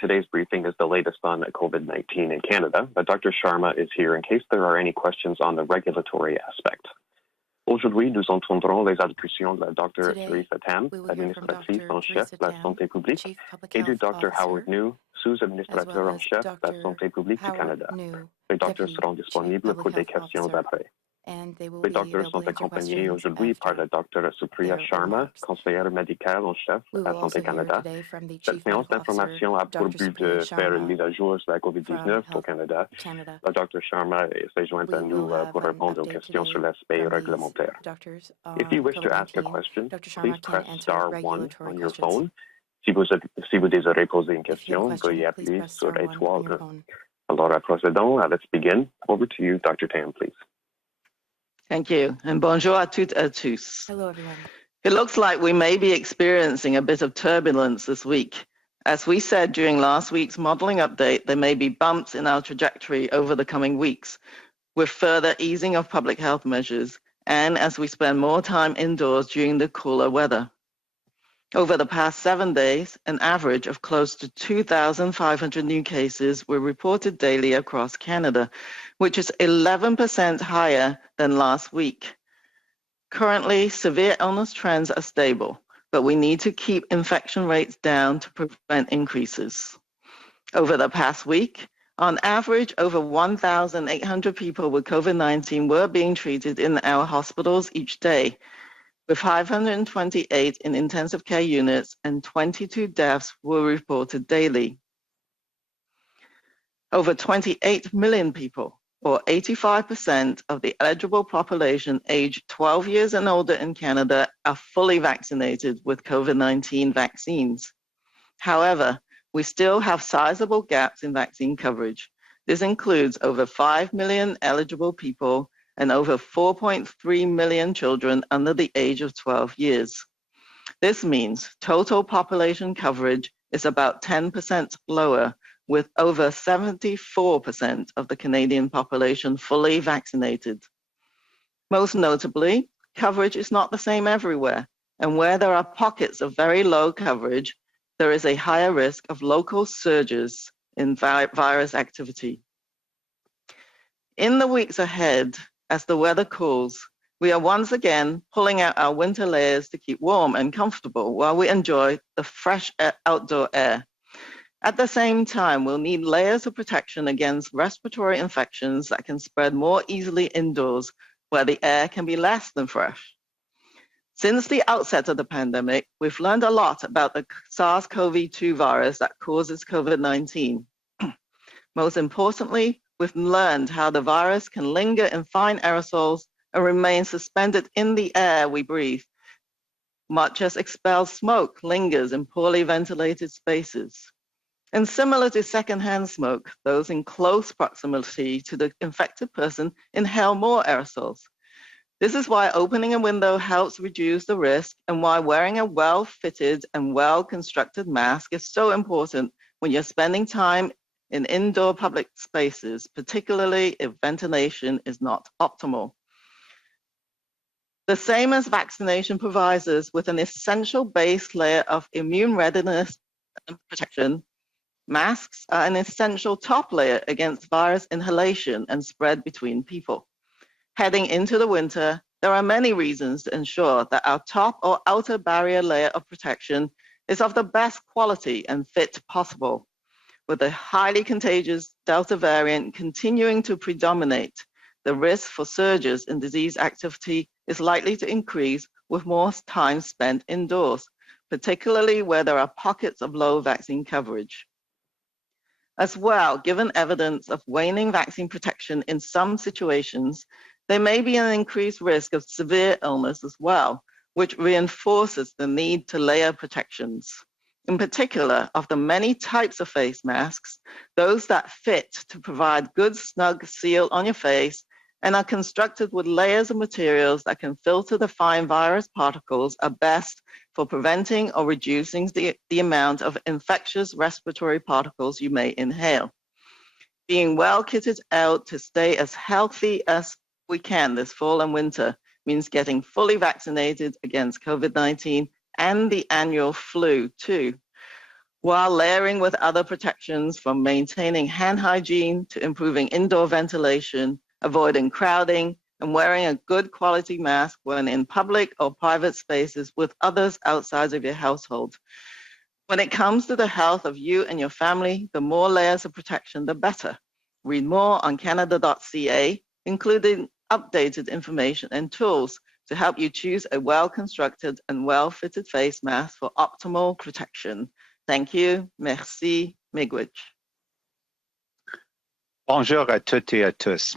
Today's briefing is the latest on COVID-19 in Canada, but Dr. Sharma is here in case there are any questions on the regulatory aspect. Aujourd'hui, nous entendrons les allocutions de la Dr. Theresa Tam, administratrice en chef de la santé publique, et du Dr. Howard New, sous-administrateur en chef de la santé publique du Canada. Les docteurs seront disponibles pour des questions après. Les docteurs sont accompagnés aujourd'hui par la Dr. Supriya Sharma, conseillère médicale en chef de la Santé Canada. Cette séance d'information a pour but de faire une mise à jour sur la COVID-19 au Canada. La Dr. Sharma s'est jointe à nous pour répondre aux questions sur l'aspect réglementaire. If you wish to ask a question, please press *1 on your phone. Si vous désirez poser une question, veuillez appuyer sur étoile 1. Alors, procédons. Let's begin. Over to you, Dr. Tam, please. Thank you, and bonjour à toutes et à tous. Hello, everyone. It looks like we may be experiencing a bit of turbulence this week. As we said during last week's modeling update, there may be bumps in our trajectory over the coming weeks, with further easing of public health measures, and as we spend more time indoors during the cooler weather. Over the past 7 days, an average of close to 2,500 new cases were reported daily across Canada, which is 11% higher than last week. Currently, severe illness trends are stable, but we need to keep infection rates down to prevent increases. Over the past week, on average, over 1,800 people with COVID-19 were being treated in our hospitals each day, with 528 in intensive care units and 22 deaths were reported daily. Over 28 million people, or 85% of the eligible population aged 12 years and older in Canada, are fully vaccinated with COVID-19 vaccines. However, we still have sizable gaps in vaccine coverage. This includes over 5 million eligible people and over 4.3 million children under the age of 12 years. This means total population coverage is about 10% lower, with over 74% of the Canadian population fully vaccinated. Most notably, coverage is not the same everywhere, and where there are pockets of very low coverage, there is a higher risk of local surges in virus activity. In the weeks ahead, as the weather cools, we are once again pulling out our winter layers to keep warm and comfortable while we enjoy the fresh outdoor air. At the same time, we'll need layers of protection against respiratory infections that can spread more easily indoors, where the air can be less than fresh. Since the outset of the pandemic, we've learned a lot about the SARS-CoV-2 virus that causes COVID-19. Most importantly, we've learned how the virus can linger in fine aerosols and remain suspended in the air we breathe, much as expelled smoke lingers in poorly ventilated spaces. And similar to secondhand smoke, those in close proximity to the infected person inhale more aerosols. This is why opening a window helps reduce the risk, and why wearing a well-fitted and well-constructed mask is so important when you're spending time in indoor public spaces, particularly if ventilation is not optimal. The same as vaccination provides us with an essential base layer of immune readiness and protection, masks are an essential top layer against virus inhalation and spread between people. Heading into the winter, there are many reasons to ensure that our top or outer barrier layer of protection is of the best quality and fit possible. With the highly contagious Delta variant continuing to predominate, the risk for surges in disease activity is likely to increase with more time spent indoors, particularly where there are pockets of low vaccine coverage. As well, given evidence of waning vaccine protection in some situations, there may be an increased risk of severe illness as well, which reinforces the need to layer protections. In particular, of the many types of face masks, those that fit to provide good snug seal on your face and are constructed with layers of materials that can filter the fine virus particles are best for preventing or reducing the amount of infectious respiratory particles you may inhale. Being well kitted out to stay as healthy as we can this fall and winter means getting fully vaccinated against COVID-19 and the annual flu too. while layering with other protections from maintaining hand hygiene to improving indoor ventilation, avoiding crowding, and wearing a good quality mask when in public or private spaces with others outside of your household. When it comes to the health of you and your family, the more layers of protection, the better. Read more on canada.ca, including updated information and tools to help you choose a well-constructed and well-fitted face mask for optimal protection. Thank you. Merci. Miigwech. Bonjour à toutes et à tous.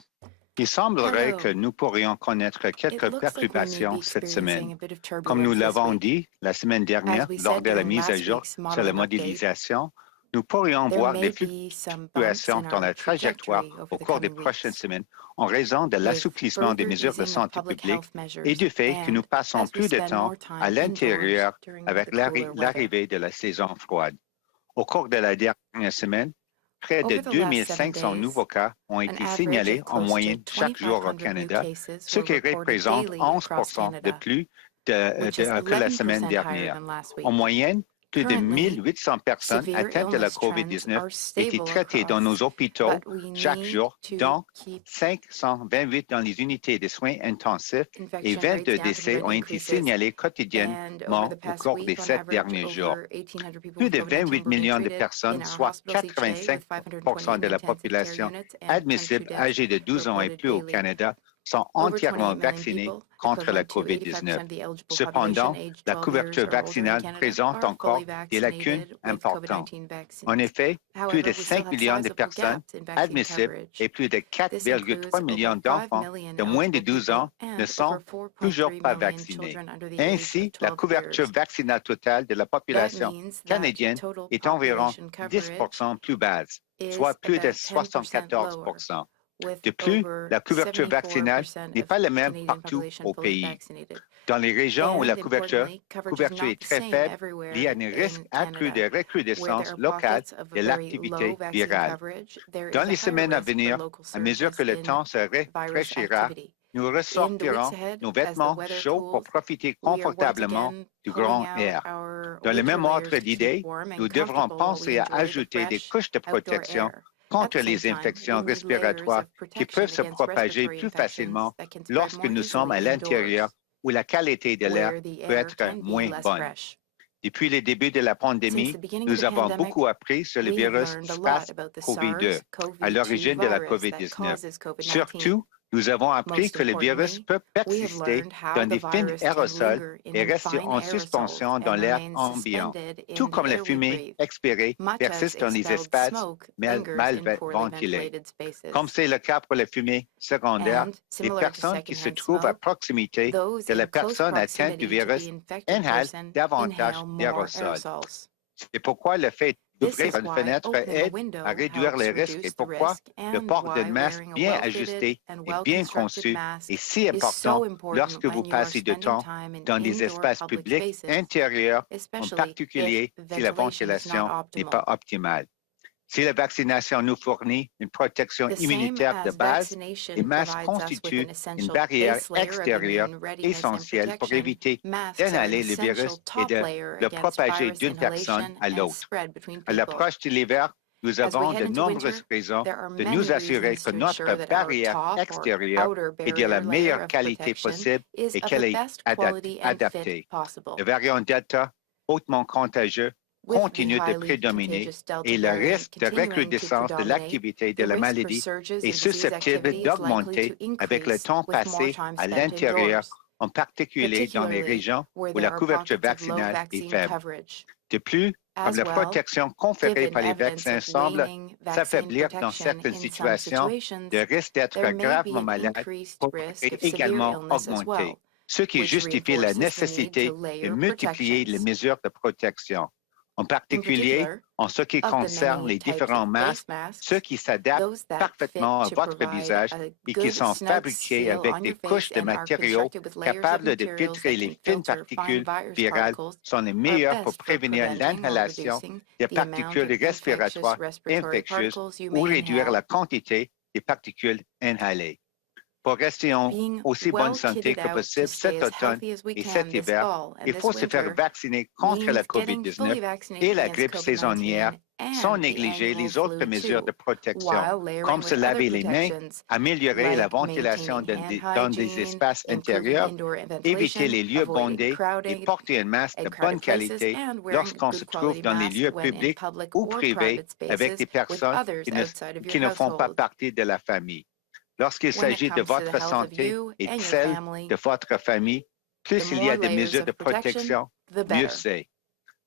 Il semblerait que nous pourrions connaître quelques perturbations cette semaine. Comme nous l'avons dit la semaine dernière lors de la mise à jour sur la modélisation, nous pourrions voir des fluctuations dans la trajectoire au cours des prochaines semaines en raison de l'assouplissement des mesures de santé publique et du fait que nous passons plus de temps à l'intérieur avec l'arrivée de la saison froide. Au cours de la dernière semaine, près de 2500 nouveaux cas ont été signalés en moyenne chaque jour au Canada, ce qui représente 11 de plus que la semaine dernière. En moyenne, plus de 1800 personnes atteintes de la COVID-19 étaient traitées dans nos hôpitaux chaque jour, dont 528 dans les unités de soins intensifs et 22 décès ont été signalés quotidiennement au cours des 7 derniers jours. Plus de 28 millions de personnes, soit 85 de la population admissible âgée de 12 ans et plus au Canada, sont entièrement vaccinés contre la COVID-19. Cependant, la couverture vaccinale présente encore des lacunes importantes. En effet, plus de 5 millions de personnes admissibles et plus de 4,3 millions d'enfants de moins de 12 ans ne sont toujours pas vaccinés. Ainsi, la couverture vaccinale totale de la population canadienne est environ 10 plus basse, soit plus de 74 De plus, la couverture vaccinale n'est pas la même partout au pays. Dans les régions où la couverture est très faible, il y a un risque accru de recrudescence locale de l'activité virale. Dans les semaines à venir, à mesure que le temps se rafraîchira, nous ressortirons nos vêtements chauds pour profiter confortablement du grand air. Dans le même ordre d'idées, nous devrons penser à ajouter des couches de protection contre les infections respiratoires qui peuvent se propager plus facilement lorsque nous sommes à l'intérieur où la qualité de l'air peut être moins bonne. Depuis le début de la pandémie, nous avons beaucoup appris sur le virus SARS-CoV-2, à l'origine de la COVID-19. Surtout, nous avons appris que le virus peut persister dans des films aérosols et rester en suspension dans l'air ambiant, tout comme la fumée expirée persiste dans les espaces mal ventilés. Comme c'est le cas pour la fumée secondaire, les personnes qui se trouvent à proximité de la personne atteinte du virus inhalent davantage d'aérosols. C'est pourquoi le fait d'ouvrir une fenêtre aide à réduire les risques et pourquoi le port d'un masque bien ajusté et bien conçu est si important lorsque vous passez du temps dans des espaces publics intérieurs, en particulier si la ventilation n'est pas optimale. Si la vaccination nous fournit une protection immunitaire de base, les masques constituent une barrière extérieure essentielle pour éviter d'inhaler le virus et de le propager d'une personne à l'autre. À l'approche de l'hiver, nous avons de nombreuses raisons de nous assurer que notre barrière extérieure est de la meilleure qualité possible et qu'elle est adaptée. Le variant Delta, hautement contagieux, continue de prédominer et le risque de recrudescence de l'activité de la maladie est susceptible d'augmenter avec le temps passé à l'intérieur, en particulier dans les régions où la couverture vaccinale est faible. De plus, comme la protection conférée par les vaccins semble s'affaiblir dans certaines situations, le risque d'être gravement malade pourrait également augmenter, ce qui justifie la nécessité de multiplier les mesures de protection. En particulier, en ce qui concerne les différents masques, ceux qui s'adaptent parfaitement à votre visage et qui sont fabriqués avec des couches de matériaux capables de filtrer les fines particules virales sont les meilleurs pour prévenir l'inhalation des particules respiratoires infectieuses ou réduire la quantité des particules inhalées. Pour rester en aussi bonne santé que possible cet automne et cet hiver, il faut se faire vacciner contre la COVID-19 et la grippe saisonnière sans négliger les autres mesures de protection, comme se laver les mains, améliorer la ventilation dans des espaces intérieurs, éviter les lieux bondés et porter un masque de bonne qualité lorsqu'on se trouve dans les lieux publics ou privés avec des personnes qui ne font pas partie de la famille. Lorsqu'il s'agit de votre santé et de celle de votre famille, plus il y a des mesures de protection, mieux c'est.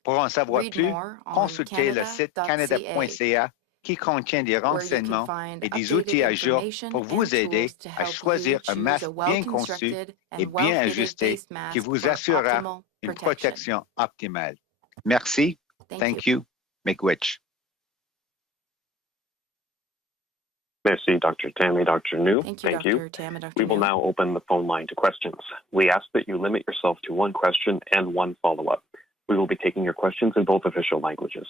Pour en savoir plus, consultez le site canada.ca qui contient des renseignements et des outils à jour pour vous aider à choisir un masque bien conçu et bien ajusté qui vous assurera une protection optimale. Merci. Thank you. Miigwech. Merci, Dr. Tam and Dr. New. Thank you, Dr. Tam and Dr. We will now open the phone line to questions. We ask that you limit yourself to one question and one follow-up. We will be taking your questions in both official languages.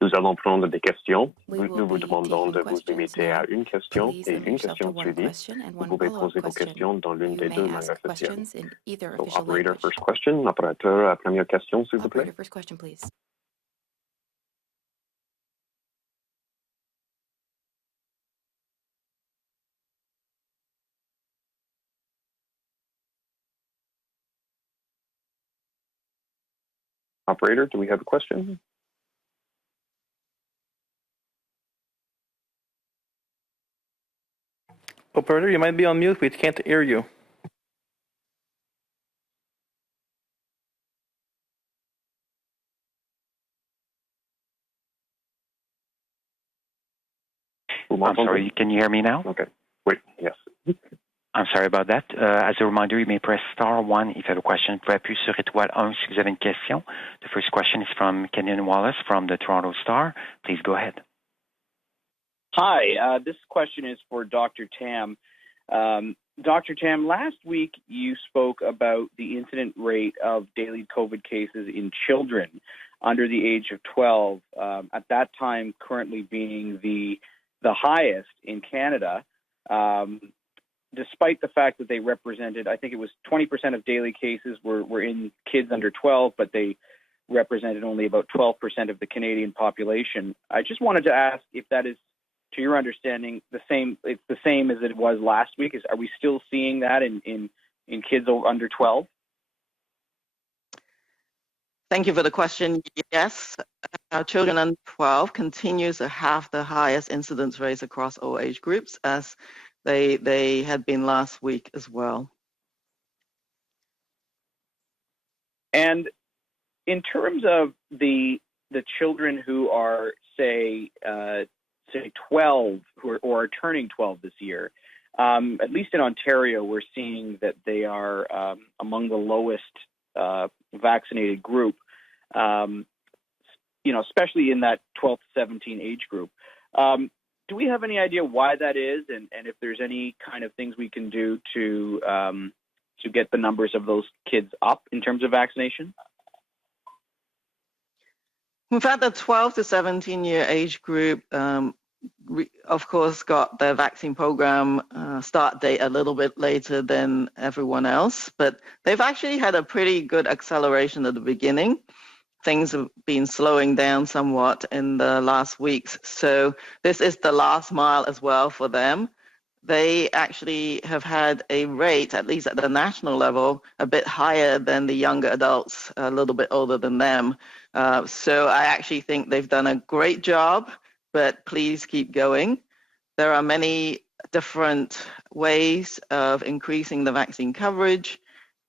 Nous allons prendre des questions. Nous vous demandons de vous limiter à une question et une question suivie. Vous pouvez poser vos questions dans l'une des deux langues officielles. So, operator, first question. Opérateur, première question, s'il vous plaît. Operator, first question, please. Operator, do we have a question? Operator, you might be on mute. We can't hear you. I'm sorry, can you hear me now? Okay. Wait, yes. I'm sorry about that. As a reminder, you may press star 1 if you have a question. Vous pouvez appuyer sur étoile 1 si vous avez une question. The first question is from Kenyon Wallace from the Toronto Star. Please go ahead. Hi, this question is for Dr. Tam. Dr. Tam, last week you spoke about the incident rate of daily COVID cases in children under the age of 12, at that time currently being the highest in Canada, despite the fact that they represented, I think it was 20% of daily cases were in kids under 12, but they represented only about 12% of the Canadian population. I just wanted to ask if that is, to your understanding, it's the same as it was last week. Are we still seeing that in kids under 12? Thank you for the question. Yes, our children under 12 continues to have the highest incidence rates across all age groups, as they had been last week as well. And in terms of the children who are, say 12 or are turning 12 this year, at least in Ontario, we're seeing that they are among the lowest vaccinated group, especially in that 12 to 17 age group. Do we have any idea why that is, and if there's any kind of things we can do to get the numbers of those kids up in terms of vaccination? In fact, the 12 to 17 year age group, of course, got their vaccine program start date a little bit later than everyone else, but they've actually had a pretty good acceleration at the beginning. Things have been slowing down somewhat in the last weeks. So this is the last mile as well for them. They actually have had a rate, at least at the national level, a bit higher than the younger adults, a little bit older than them. So I actually think they've done a great job, but please keep going. There are many different ways of increasing the vaccine coverage,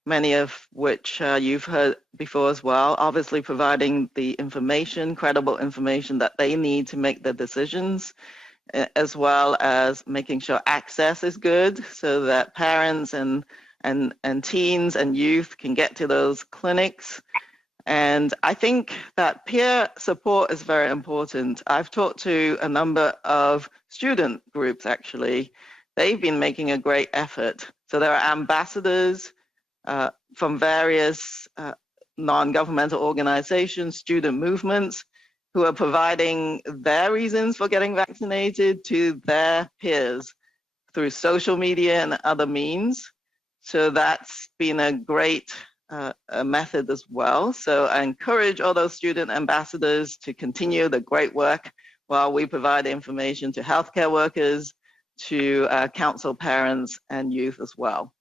many of which you've heard before as well, obviously providing the information, credible information that they need to make their decisions, as well as making sure access is good so that parents and teens and youth can get to those clinics. And I think that peer support is very important. I've talked to a number of student groups, actually. They've been making a great effort. So there are ambassadors from various non-governmental organizations, student movements, who are providing their reasons for getting vaccinated to their peers through social media and other means. So that's been a great a method as well. So I encourage all those student ambassadors to continue the great work while we provide information to healthcare workers, to counsel parents and youth as well.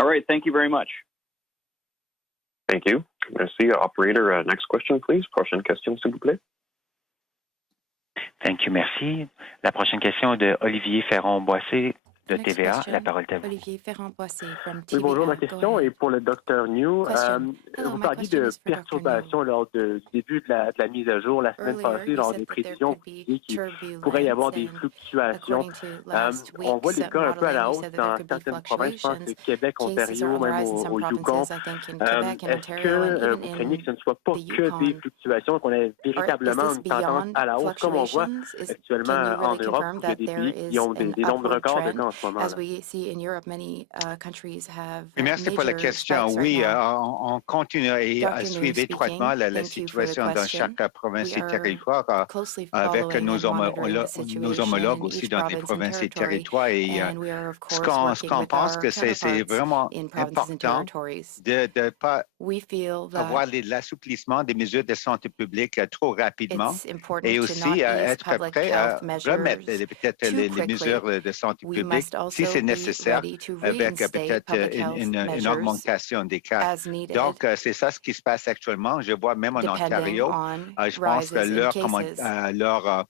All right, thank you very much. Thank you. Merci, operator. Next question, please. Prochaine question, s'il vous plaît. Thank you, merci. La prochaine question est de Olivier Ferron-Boissé de TVA. La parole est à vous. Olivier Ferron-Boissé from TVA. Oui, bonjour. Ma question est pour le Dr New. Vous parliez de perturbations lors du début de la mise à jour la semaine passée, lors des prévisions qu'il pourrait y avoir des fluctuations. On voit les cas un peu à la hausse dans certaines provinces, je pense que Québec, Ontario, même au Yukon. Est-ce que vous craignez que ce ne soit pas que des fluctuations, qu'on ait véritablement une tendance à la hausse, comme on voit actuellement en Europe, où il y a des pays qui ont des nombres de records de cas en ce moment? Merci pour la question. Oui, on continue à suivre étroitement la situation dans chaque province et territoire avec nos homologues aussi dans les provinces et territoires. Et ce qu'on pense que c'est vraiment important de ne pas avoir l'assouplissement des mesures de santé publique trop rapidement et aussi être prêt à remettre peut-être les mesures de santé publique si c'est nécessaire, avec peut-être une augmentation des cas. Donc, c'est ça ce qui se passe actuellement. Je vois même en Ontario, je pense que leur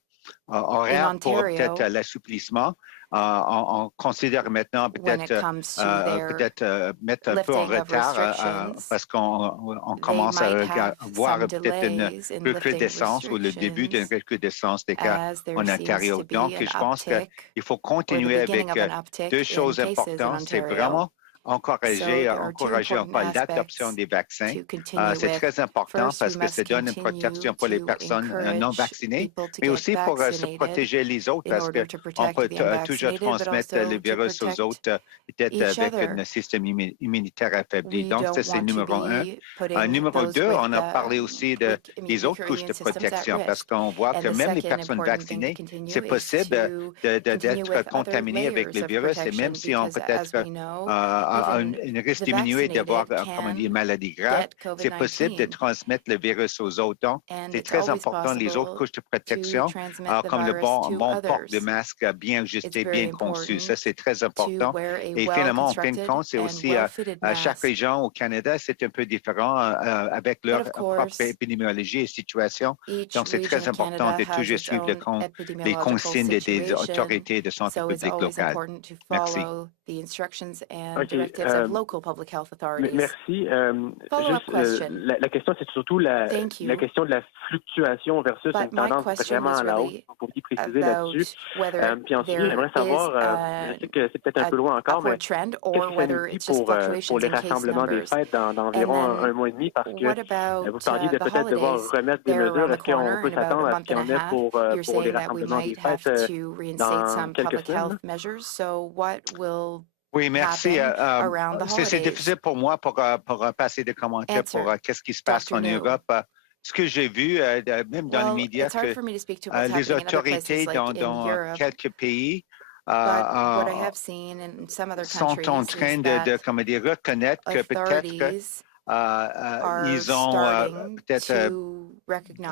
horaire pour peut-être l'assouplissement, on considère maintenant peut-être mettre un peu en retard parce qu'on commence à voir peut-être une recrudescence ou le début d'une recrudescence des cas en Ontario. Donc, je pense qu'il faut continuer avec deux choses importantes. C'est vraiment encourager encore l'adoption des vaccins. C'est très important parce que ça donne une protection pour les personnes non vaccinées, mais aussi pour se protéger les autres parce qu'on peut toujours transmettre le virus aux autres, peut-être avec un système immunitaire affaibli. Donc, ça, c'est numéro un. Numéro deux, on a parlé aussi des autres couches de protection parce qu'on voit que même les personnes vaccinées, c'est possible d'être contaminées avec le virus et même si on peut-être un risque diminué d'avoir une maladie grave, c'est possible de transmettre le virus aux autres. Donc, c'est très important, les autres couches de protection, comme le bon port de masque bien ajusté, bien conçu. Ça, c'est très important. Et finalement, en fin de compte, c'est aussi chaque région au Canada, c'est un peu différent avec leur propre épidémiologie et situation. Donc, c'est très important de toujours suivre les consignes des autorités de santé publique locales. Merci. Merci. La question, c'est surtout la question de la fluctuation versus une tendance vraiment à la hausse. Vous pourriez préciser là-dessus. Puis ensuite, j'aimerais savoir, je sais que c'est peut-être un peu loin encore, mais qu'est-ce que ça nous dit pour les rassemblements des fêtes dans environ un mois et demi? Parce que vous parliez de peut-être devoir remettre des mesures. Est-ce qu'on peut s'attendre à ce qu'il y en ait pour les rassemblements des fêtes dans quelques semaines? Oui, merci. C'est difficile pour moi pour passer des commentaires pour qu'est-ce qui se passe en Europe. Ce que j'ai vu, même dans les médias, que les autorités dans quelques pays sont en train de reconnaître que peut-être ils ont peut-être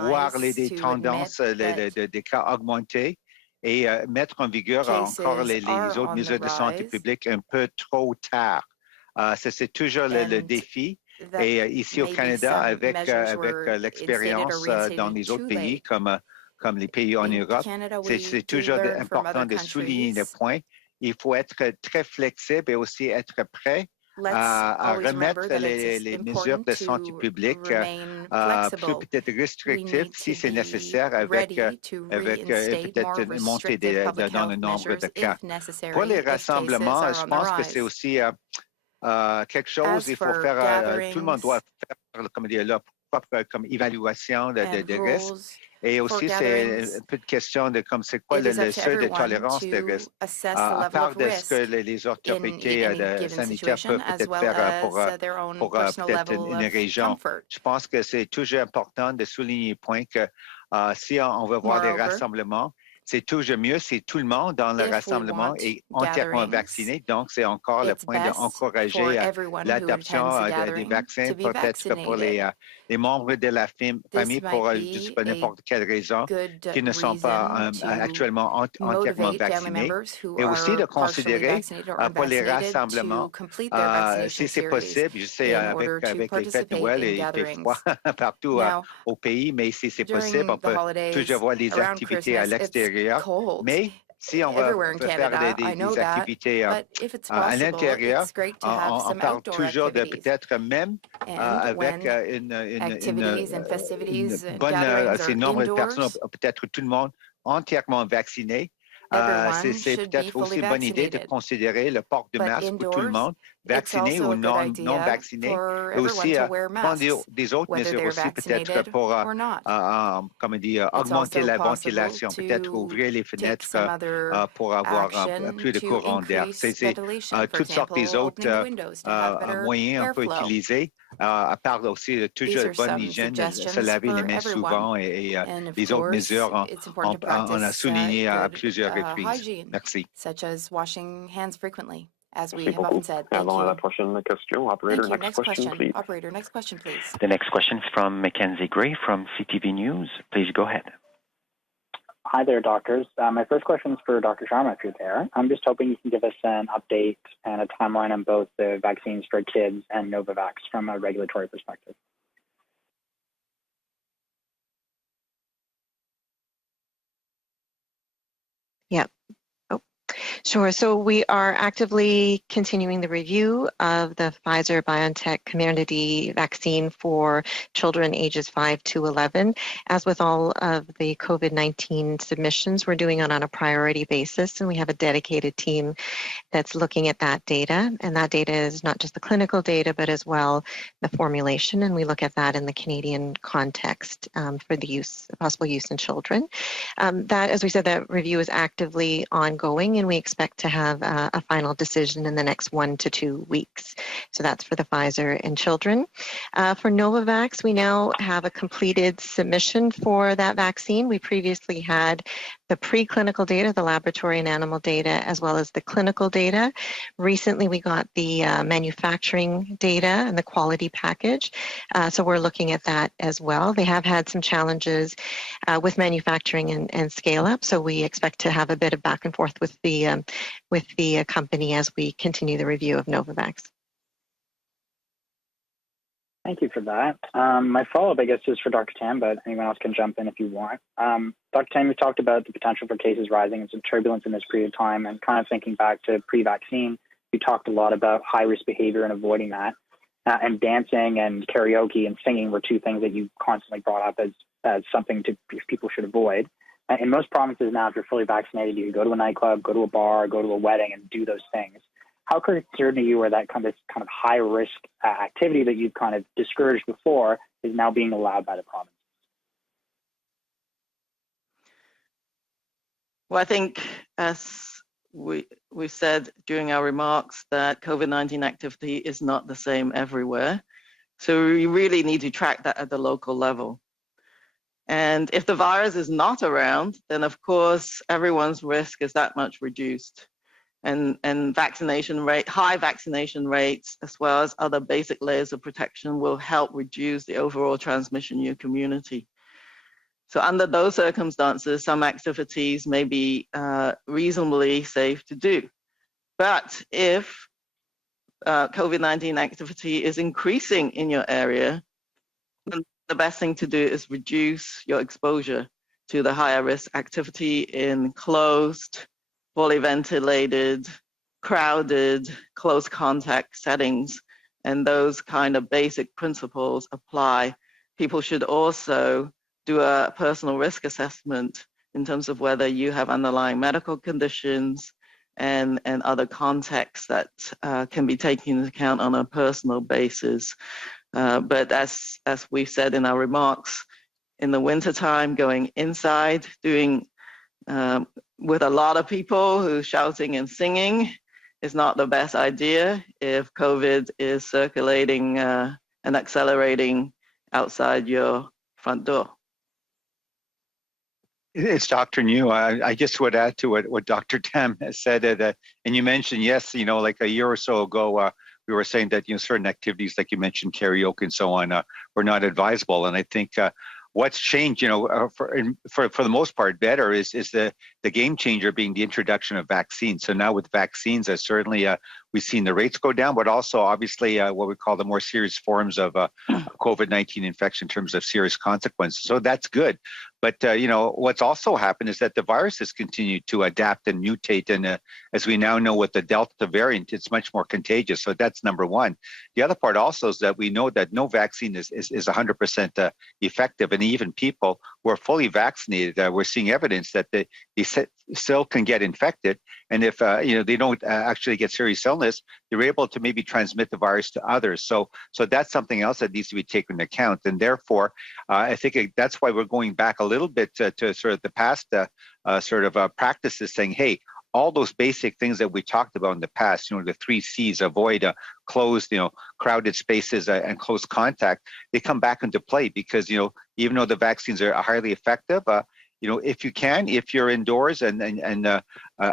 voir des tendances des cas augmenter et mettre en vigueur encore les autres mesures de santé publique un peu trop tard. C'est toujours le défi. Et ici au Canada, avec l'expérience dans les autres pays, comme les pays en Europe, c'est toujours important de souligner le point. Il faut être très flexible et aussi être prêt à remettre les mesures de santé publique plus peut-être restrictives si c'est nécessaire avec peut-être une montée dans le nombre de cas. Pour les rassemblements, je pense que c'est aussi quelque chose, il faut faire, tout le monde doit faire leur propre évaluation de risque. Et aussi, c'est un peu de question de c'est quoi le seuil de tolérance de risque, à part de ce que les autorités sanitaires peuvent peut-être faire pour peut-être une région. Je pense que c'est toujours important de souligner le point que si on veut voir des rassemblements, c'est toujours mieux si tout le monde dans le rassemblement est entièrement vacciné. Donc, c'est encore le point d'encourager l'adoption des vaccins, peut-être pour les membres de la famille pour je sais pas, n'importe quelle raison qui ne sont pas actuellement entièrement vaccinés. Et aussi de considérer pour les rassemblements, si c'est possible, je sais avec les fêtes de Noël et il fait froid partout au pays, mais si c'est possible, on peut toujours avoir des activités à l'extérieur. Mais si on va faire des activités à l'intérieur, on parle toujours de peut-être même avec une bonne nombre de personnes, peut-être tout le monde entièrement vacciné. C'est peut-être aussi une bonne idée de considérer le port de masque pour tout le monde, vacciné ou non vacciné, et aussi prendre des autres mesures aussi peut-être pour, comme on dit, augmenter la ventilation, peut-être ouvrir les fenêtres pour avoir plus de courant d'air. C'est toutes sortes d'autres moyens qu'on peut utiliser, à part aussi toujours de bonne hygiène, se laver les mains souvent et les autres mesures, on a souligné à plusieurs reprises. Merci. Such as washing hands frequently, as we Merci have often said. Thank Allons à la you. prochaine question. Operator, next question, please. Operator, next question, please. The next question is from Mackenzie Gray from CTV News. Please go ahead. Hi there, doctors. My first question is for Dr. Sharma, if you're there. I'm just hoping you can give us an update and a timeline on both the vaccines for kids and Novavax from a regulatory perspective. Yeah. Sure. So we are actively continuing the review of the Pfizer-BioNTech Comirnaty vaccine for children ages 5 to 11. As with all of the COVID-19 submissions, we're doing it on a priority basis, and we have a dedicated team that's looking at that data. And that data is not just the clinical data, but as well the formulation. And we look at that in the Canadian context for the possible use in children. That, as we said, that review is actively ongoing, and we expect to have a final decision in the next 1 to 2 weeks. So that's for the Pfizer and children. For Novavax, we now have a completed submission for that vaccine. We previously had the preclinical data, the laboratory and animal data, as well as the clinical data. Recently, we got the manufacturing data and the quality package. So we're looking at that as well. They have had some challenges with manufacturing and scale up. So we expect to have a bit of back and forth with the company as we continue the review of Novavax. Thank you for that. My follow-up, I guess, is for Dr. Tam, but anyone else can jump in if you want. Dr. Tam, you talked about the potential for cases rising and some turbulence in this period of time, and kind of thinking back to pre-vaccine, you talked a lot about high-risk behavior and avoiding that. And dancing and karaoke and singing were two things that you constantly brought up as something people should avoid. In most provinces now, if you're fully vaccinated, you can go to a nightclub, go to a bar, go to a wedding, and do those things. How concerned are you, or that kind of high risk activity that you've kind of discouraged before is now being allowed by the province? Well, I think as we said during our remarks that COVID-19 activity is not the same everywhere. So we really need to track that at the local level. And if the virus is not around, then of course everyone's risk is that much reduced. And high vaccination rates, as well as other basic layers of protection, will help reduce the overall transmission in your community. So under those circumstances, some activities may be reasonably safe to do. But if COVID-19 activity is increasing in your area, then the best thing to do is reduce your exposure to the higher risk activity in closed, fully ventilated, crowded, close contact settings. And those kind of basic principles apply. People should also do a personal risk assessment in terms of whether you have underlying medical conditions and other contexts that can be taken into account on a personal basis. But as we've said in our remarks, in the wintertime, going inside, doing with a lot of people who's shouting and singing is not the best idea if COVID is circulating and accelerating outside your front door. It's Dr. New. I just would add to what Dr. Tam has said, and you mentioned, yes, like a year or so ago, we were saying that certain activities, like you mentioned, karaoke and so on, were not advisable. And I think what's changed, for the most part, better is the game changer being the introduction of vaccines. So now with vaccines, certainly we've seen the rates go down, but also obviously what we call the more serious forms of COVID-19 infection in terms of serious consequences. So that's good. But, what's also happened is that the virus has continued to adapt and mutate. And as we now know with the Delta variant, it's much more contagious. So that's number one. The other part also is that we know that no vaccine is 100% effective. And even people who are fully vaccinated, we're seeing evidence that they still can get infected. And if they don't actually get serious illness, they're able to maybe transmit the virus to others. So that's something else that needs to be taken into account. And therefore, I think that's why we're going back a little bit to sort of the past practices, saying, hey, all those basic things that we talked about in the past, the 3 C's, avoid closed, crowded spaces and close contact, they come back into play because, even though the vaccines are highly effective, if you're indoors and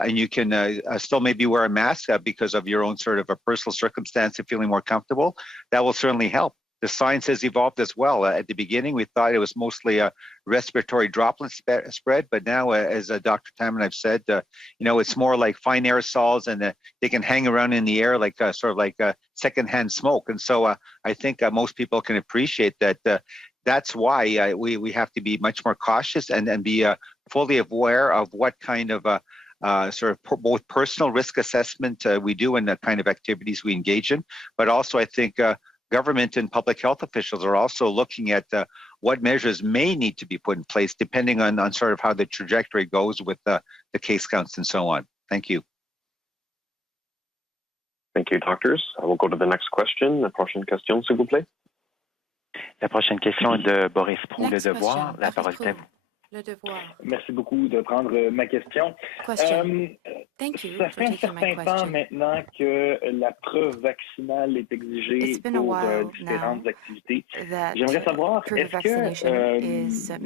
you can still maybe wear a mask because of your own sort of a personal circumstance and feeling more comfortable, that will certainly help. The science has evolved as well. At the beginning, we thought it was mostly a respiratory droplet spread, but now, as Dr. Tam and I've said, it's more like fine aerosols, and they can hang around in the air like sort of like secondhand smoke. And so I think most people can appreciate that. That's why we have to be much more cautious and be fully aware of what kind of both personal risk assessment we do and the kind of activities we engage in, but also I think government and public health officials are also looking at what measures may need to be put in place depending on sort of how the trajectory goes with the case counts and so on. Thank you. Thank you, doctors. I will go to the next question. La prochaine question, s'il vous plaît. La prochaine question est de Boris Proulx, Le Devoir. La parole est à vous. Le Devoir. Merci beaucoup de prendre ma question. Thank you Ça for fait un taking my certain temps question. maintenant que la preuve vaccinale est exigée pour différentes activités. J'aimerais savoir, est-ce que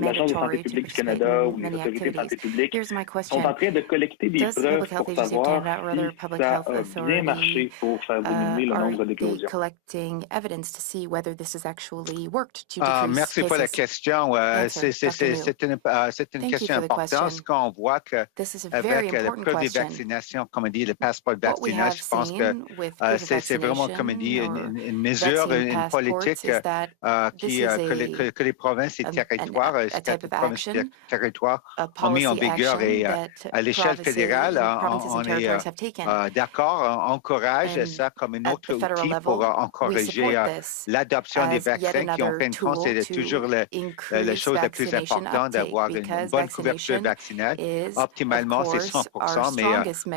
l'Agence de santé publique du Canada ou les autorités de santé publique sont en train de collecter des preuves pour savoir si ça a bien marché pour faire diminuer le nombre d'éclosions? Merci pour la question. C'est une question importante. Quand on voit qu'avec la preuve des vaccinations, comme on dit, le passeport vaccinal, je pense que c'est vraiment, comme on dit, une mesure, une politique que les provinces et territoires ont mis en vigueur. Et à l'échelle fédérale, on est d'accord, on encourage ça comme un autre outil pour encourager l'adoption des vaccins qui ont plein de compte. C'est toujours la chose la plus importante d'avoir une bonne couverture vaccinale. Optimalement, c'est 100%, mais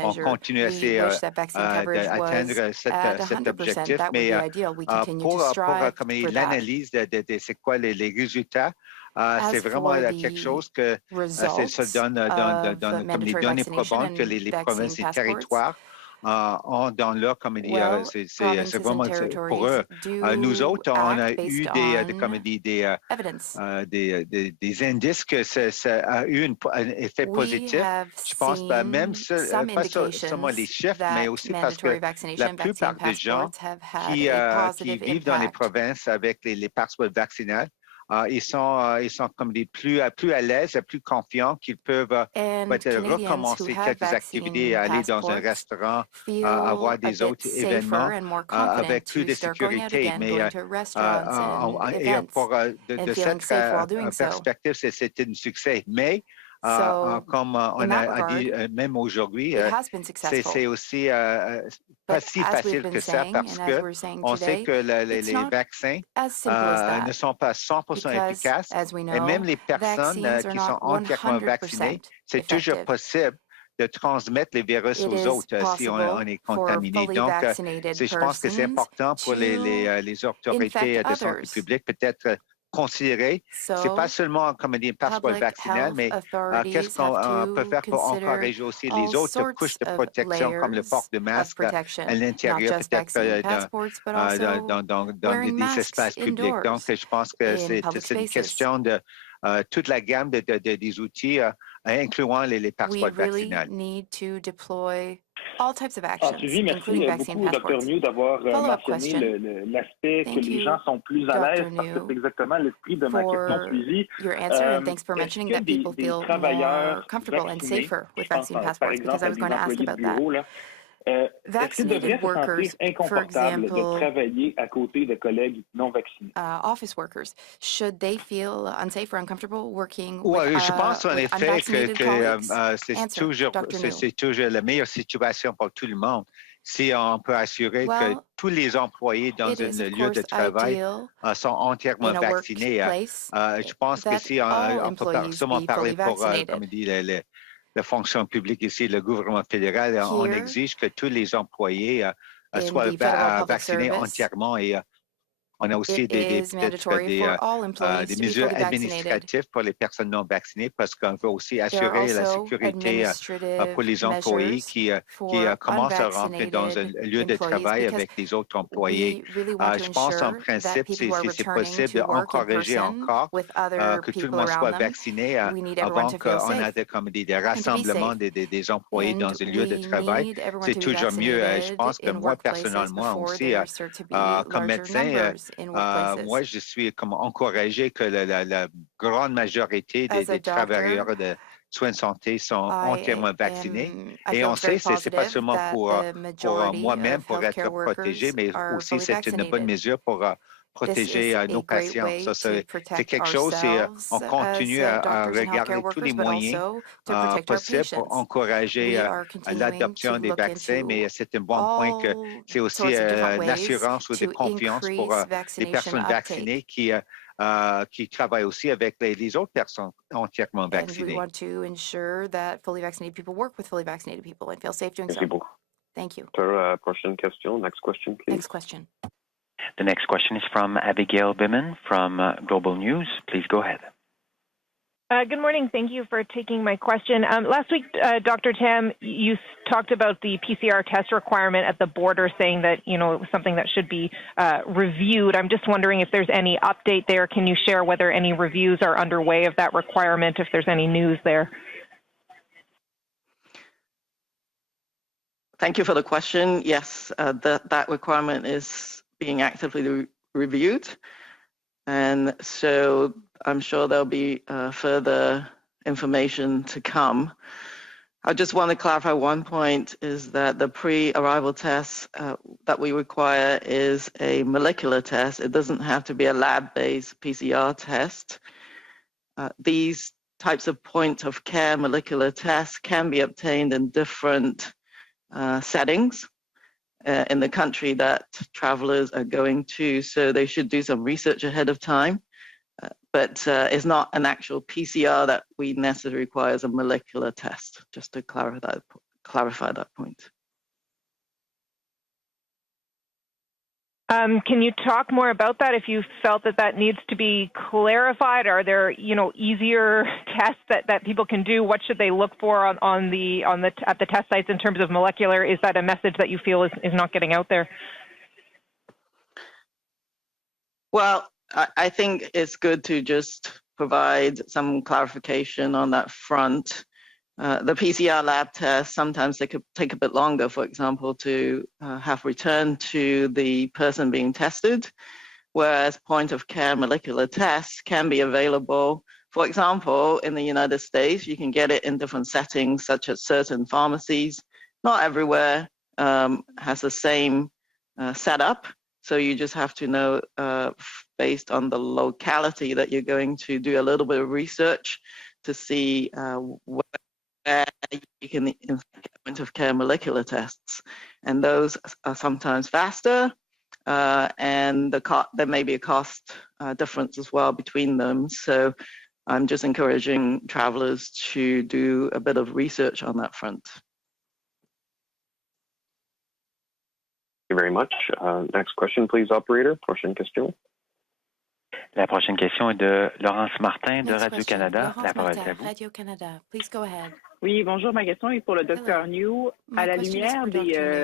on continue à essayer d'atteindre cet objectif. Mais pour l'analyse de c'est quoi les résultats, c'est vraiment quelque chose que ça donne comme les données probantes que les provinces et territoires ont dans leur, comme dit, c'est vraiment pour eux. Nous autres, on a eu des indices que ça a eu un effet positif. Je pense même pas seulement les chiffres, mais aussi parce que la plupart des gens qui vivent dans les provinces avec les passeports vaccinales, ils sont comme des plus à l'aise, plus confiants qu'ils peuvent peut-être recommencer quelques activités, aller dans un restaurant, avoir des autres événements avec plus de sécurité. Mais de cette perspective, c'est un succès. Mais comme on a dit même aujourd'hui, c'est aussi pas si facile que ça parce qu'on sait que les vaccins ne sont pas 100% efficaces et même les personnes qui sont entièrement vaccinées, c'est toujours possible de transmettre les virus aux autres si on est contaminé. Donc, je pense que c'est important pour les autorités de santé publique peut-être considérer, c'est pas seulement comme des passeports vaccinal, mais qu'est-ce qu'on peut faire pour encourager aussi les autres couches de protection comme le port de masque à l'intérieur, peut-être dans des espaces publics. Donc, je pense que c'est une question de toute la gamme des outils, incluant les passeports vaccinaux. Need to deploy all types of actions, suivi, merci including vaccine beaucoup, Dr. passports. New, d'avoir Follow-up mentionné l'aspect que Thank les you, gens sont plus à l'aise, parce que Dr. c'est exactement l'esprit de ma question suivie. your answer, and thanks for mentioning that people Des feel travailleurs more comfortable and vaccinés, safer with je pense vaccine par passports, because I exemple à was des going to ask employés de about that. bureau, là, est-ce qu'ils devraient Vaccinated se sentir workers, for inconfortables de example, travailler à côté de collègues non vaccinés? office workers, should they feel unsafe or uncomfortable working Ouais, with, je pense en with effet unvaccinated colleagues? c'est Answer, toujours, Dr. New. c'est toujours la meilleure situation pour tout le monde si on peut assurer que Well, tous les employés dans it un is, of lieu de course, travail ideal sont entièrement in a vaccinés. workplace Je pense que that si all on peut employees seulement be parler fully pour, vaccinated. comme dit, la fonction publique ici, le gouvernement fédéral, on Here, exige que tous les employés in soient the federal public vaccinés service, entièrement et on a aussi it is mandatory for all employees des to be mesures fully vaccinated. administratives pour les personnes non vaccinées parce qu'on veut aussi There are assurer la also sécurité pour les administrative employés measures qui for commencent à rentrer dans un unvaccinated lieu de employees, travail because avec les autres employés. we really want to Je pense en ensure that principe, people who are si c'est returning possible, to work in d'encourager person encore with other que tout le people monde soit around them. vacciné We need everyone avant to feel qu'on safe ait comme des and to be rassemblements safe. des employés And dans un lieu de we travail. need everyone C'est to be toujours mieux. Je vaccinated pense que in moi, workplaces personnellement before aussi, there start to be comme larger médecin, numbers in workplaces. moi, je suis comme encouragé que la grande majorité As a des travailleurs doctor, de soins de santé sont entièrement vaccinés. I Et feel on it's very sait, c'est pas positive seulement that pour the majority moi-même, of pour être healthcare protégé, workers mais are aussi fully c'est une bonne vaccinated. mesure pour This protéger is a nos great patients. way Ça, to c'est protect quelque chose, ourselves on continue as à doctors and healthcare regarder tous les workers, but moyens also to protect our possibles pour patients. encourager We are continuing l'adoption to des look vaccins, into mais c'est un bon point que all c'est aussi sorts of different une ways assurance ou de to confiance pour increase les vaccination personnes vaccinées uptake. qui travaillent aussi avec les autres personnes entièrement And we vaccinées. want to ensure that fully vaccinated people work with fully vaccinated people and feel safe doing Merci so. beaucoup. Thank you. Prochaine question. Next question, please. Next question. The next question is from Abigail Biman from Global News. Please go ahead. Good morning. Thank you for taking my question. Last week, Dr. Tam, you talked about the PCR test requirement at the border, saying that, it was something that should be reviewed. I'm just wondering if there's any update there. Can you share whether any reviews are underway of that requirement, if there's any news there? Thank you for the question. Yes, that requirement is being actively reviewed. And so I'm sure there'll be further information to come. I just want to clarify one point is that the pre-arrival test that we require is a molecular test. It doesn't have to be a lab-based PCR test. These types of point of care molecular tests can be obtained in different settings in the country that travelers are going to. So they should do some research ahead of time. But it's not an actual PCR that we necessarily require as a molecular test, just to clarify that point. Can you talk more about that? If you felt that needs to be clarified, are there easier tests that people can do? What should they look for at the test sites in terms of molecular? Is that a message that you feel is not getting out there? Well, I think it's good to just provide some clarification on that front. The PCR lab tests, sometimes they could take a bit longer, for example, to have returned to the person being tested, whereas point of care molecular tests can be available. For example, in the United States, you can get it in different settings, such as certain pharmacies. Not everywhere has the same setup. So you just have to know, based on the locality that you're going to do a little bit of research to see where you can get point of care molecular tests. And those are sometimes faster, and there may be a cost difference as well between them. So I'm just encouraging travelers to do a bit of research on that front. Thank you very much. Next question, please, operator. Prochaine question. La prochaine question est de Laurence Martin de Next Radio-Canada. question, La Laurence parole est Martin, à vous. Radio-Canada. Please go ahead. Oui, bonjour. Ma question est pour le Dr. Hello. New. My À la question is lumière for Dr.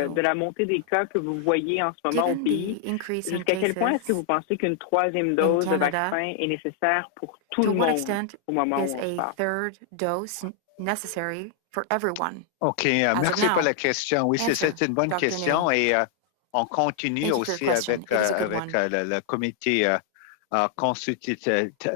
New. de la montée des cas que vous voyez en ce moment au Given pays, the increase in jusqu'à quel point est-ce que cases vous pensez qu'une troisième dose de Canada, vaccin est nécessaire pour tout to le what monde extent au moment is où on se a parle? third dose necessary for everyone? OK, As of merci pour now, la question. Oui, answer, c'est une bonne Dr. question New. et on continue Thank you for your aussi question. avec, It is a good avec one. le comité